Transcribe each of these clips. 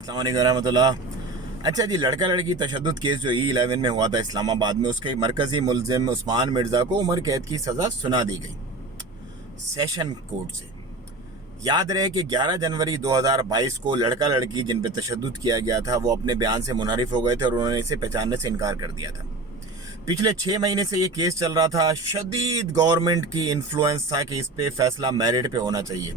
अस्सलाम वालेकुम रहमतुल्लाह। अच्छा जी, लड़का लड़की तशद्दुद केस जो E11 में हुआ था इस्लामाबाद में, उसके मरकज़ी मुलजिम उस्मान मिर्ज़ा को उम्र कैद की सज़ा सुना दी गई सेशन कोर्ट से। याद रहे कि 11 जनवरी 2022 को लड़का लड़की जिन पे तशद्दुद किया गया था वो अपने बयान से मुनहरिफ हो गए थे और उन्होंने इसे पहचानने से इनकार कर दिया था। पिछले 6 महीने से ये केस चल रहा था। शदीद गवर्नमेंट की इन्फ्लुएंस था कि इस पे फैसला मेरिट पे होना चाहिए।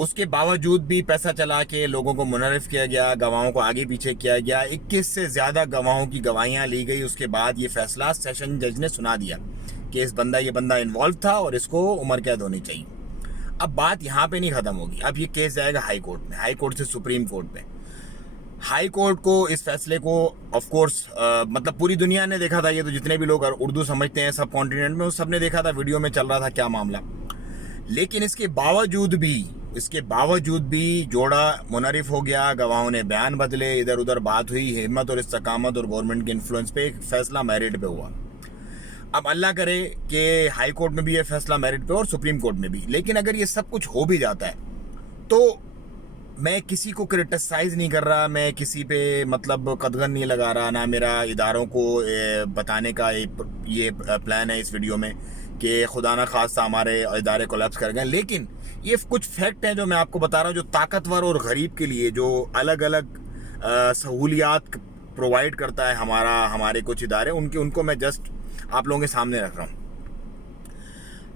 उसके बावजूद भी पैसा चला के लोगों को मुनरिफ किया गया, गवाहों को आगे पीछे किया गया। 21 से ज़्यादा गवाहों की गवाहियाँ ली गई। उसके बाद ये फैसला सेशन जज ने सुना दिया कि ये बंदा इन्वॉल्व था और इसको उम्र कैद होनी चाहिए। अब बात यहाँ पे नहीं ख़त्म होगी, अब ये केस जाएगा हाई कोर्ट में, हाई कोर्ट से सुप्रीम कोर्ट में। हाई कोर्ट को इस फैसले को ऑफ कोर्स मतलब पूरी दुनिया ने देखा था। ये तो जितने भी लोग उर्दू समझते हैं सब कॉन्टिनेंट में, उस सब ने देखा था, वीडियो में चल रहा था क्या मामला। लेकिन इसके बावजूद भी जोड़ा मुनरिफ हो गया, गवाहों ने बयान बदले, इधर उधर बात हुई, हिम्मत और इस्तकामत और गवर्नमेंट के इन्फ्लुएंस पे एक फैसला मेरिट पे हुआ। अब अल्लाह करे कि हाई कोर्ट में भी ये फैसला मेरिट पे और सुप्रीम कोर्ट में भी। लेकिन अगर ये सब कुछ हो भी जाता है तो मैं किसी को क्रिटिसाइज नहीं कर रहा, मैं किसी पे मतलब कदगन नहीं लगा रहा, ना मेरा इदारों को बताने का ये प्लान है इस वीडियो में कि खुदा ना खास्ता हमारे इदारे कोलैप्स कर गए। लेकिन ये कुछ फैक्ट हैं जो मैं आपको बता रहा हूँ, जो ताकतवर और गरीब के लिए जो अलग अलग सहूलियात प्रोवाइड करता है हमारे कुछ इदारे, उनको मैं जस्ट आप लोगों के सामने रख रहा हूँ।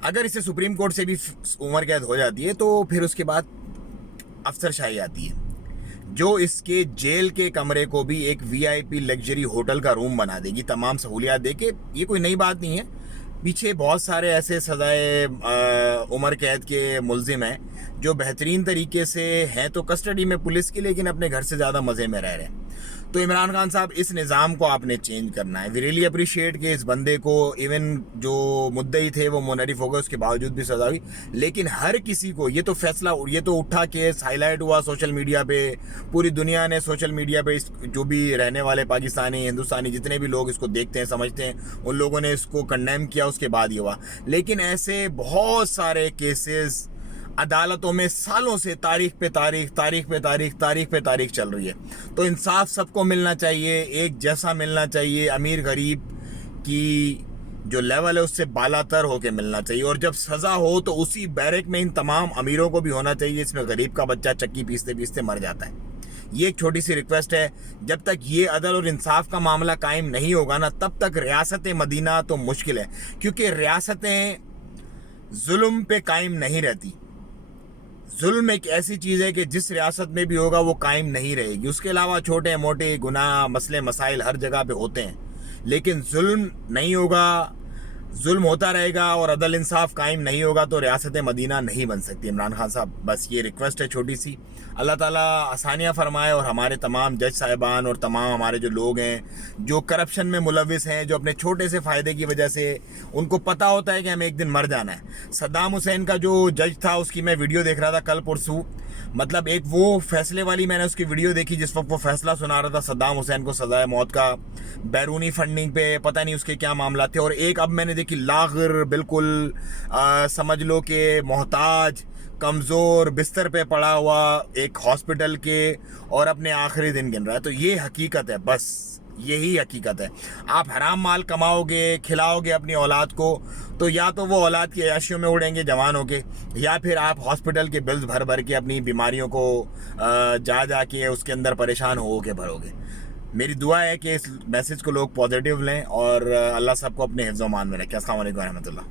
अगर इसे सुप्रीम कोर्ट से भी उम्र कैद हो जाती है तो फिर उसके बाद अफसरशाही आती है जो इसके जेल के कमरे को भी एक VIP लग्जरी होटल का रूम बना देगी, तमाम सहूलियात दे के। ये कोई नई बात नहीं है, पीछे बहुत सारे ऐसे सजाए उम्र कैद के मुलजिम हैं जो बेहतरीन तरीके से हैं तो कस्टडी में पुलिस की, लेकिन अपने घर से ज़्यादा मज़े में रह रहे हैं। तो इमरान खान साहब, इस निज़ाम को आपने चेंज करना है। वी रियली अप्रिशिएट कि इस बंदे को इवन जो मुद्दई थे वो मुनरिफ हो गए, उसके बावजूद भी सजा हुई। लेकिन हर किसी को ये तो उठा केस हाईलाइट हुआ सोशल मीडिया पे, पूरी दुनिया ने सोशल मीडिया पे जो भी रहने वाले पाकिस्तानी हिंदुस्तानी जितने भी लोग इसको देखते हैं समझते हैं, उन लोगों ने इसको कंडेम किया, उसके बाद ये हुआ। लेकिन ऐसे बहुत सारे केसेस अदालतों में सालों से तारीख पे तारीख चल रही है। तो इंसाफ सबको मिलना चाहिए, एक जैसा मिलना चाहिए, अमीर गरीब की जो लेवल है उससे बालातर होके मिलना चाहिए। और जब सज़ा हो तो उसी बैरक में इन तमाम अमीरों को भी होना चाहिए, इसमें गरीब का बच्चा चक्की पीसते पीसते मर जाता है। ये एक छोटी सी रिक्वेस्ट है, जब तक ये अदल और इंसाफ का मामला कायम नहीं होगा ना, तब तक रियासत मदीना तो मुश्किल है, क्योंकि रियासतें जुल्म पे कायम नहीं रहती। जुल्म एक ऐसी चीज़ है कि जिस रियासत में भी होगा वो कायम नहीं रहेगी। उसके अलावा छोटे मोटे गुनाह मसले मसाइल हर जगह पे होते हैं, लेकिन जुल्म नहीं होगा, जुल्म होता रहेगा और अदल इंसाफ कायम नहीं होगा तो रियासत मदीना नहीं बन सकती। इमरान खान साहब, बस ये रिक्वेस्ट है छोटी सी। अल्लाह ताला आसानियाँ फरमाए और हमारे तमाम जज साहिबान और तमाम हमारे जो लोग हैं जो करप्शन में मुलविस हैं, जो अपने छोटे से फ़ायदे की वजह से उनको पता होता है कि हमें एक दिन मर जाना है। सद्दाम हुसैन का जो जज था उसकी मैं वीडियो देख रहा था कल परसों, मतलब एक वो फैसले वाली मैंने उसकी वीडियो देखी जिस वक्त वो फैसला सुना रहा था सद्दाम हुसैन को सजाए मौत का, बैरूनी फंडिंग पे पता नहीं उसके क्या मामला थे। और एक अब मैंने देखी लागर, बिल्कुल समझ लो कि मोहताज, कमज़ोर, बिस्तर पे पड़ा हुआ एक हॉस्पिटल के, और अपने आखिरी दिन गिन रहा है। तो ये हकीकत है, बस यही हकीकत है। आप हराम माल कमाओगे, खिलाओगे अपनी औलाद को, तो या तो वो औलाद की अयाशियों में उड़ेंगे जवान होके, या फिर आप हॉस्पिटल के बिल्स भर भर के अपनी बीमारियों को जा के उसके अंदर परेशान हो के भरोगे। मेरी दुआ है कि इस मैसेज को लोग पॉजिटिव लें और अल्लाह सबको अपने हिफ्ज़-ओ-मान में रखे। अस्सलाम वालेकुम रहमतुल्लाह।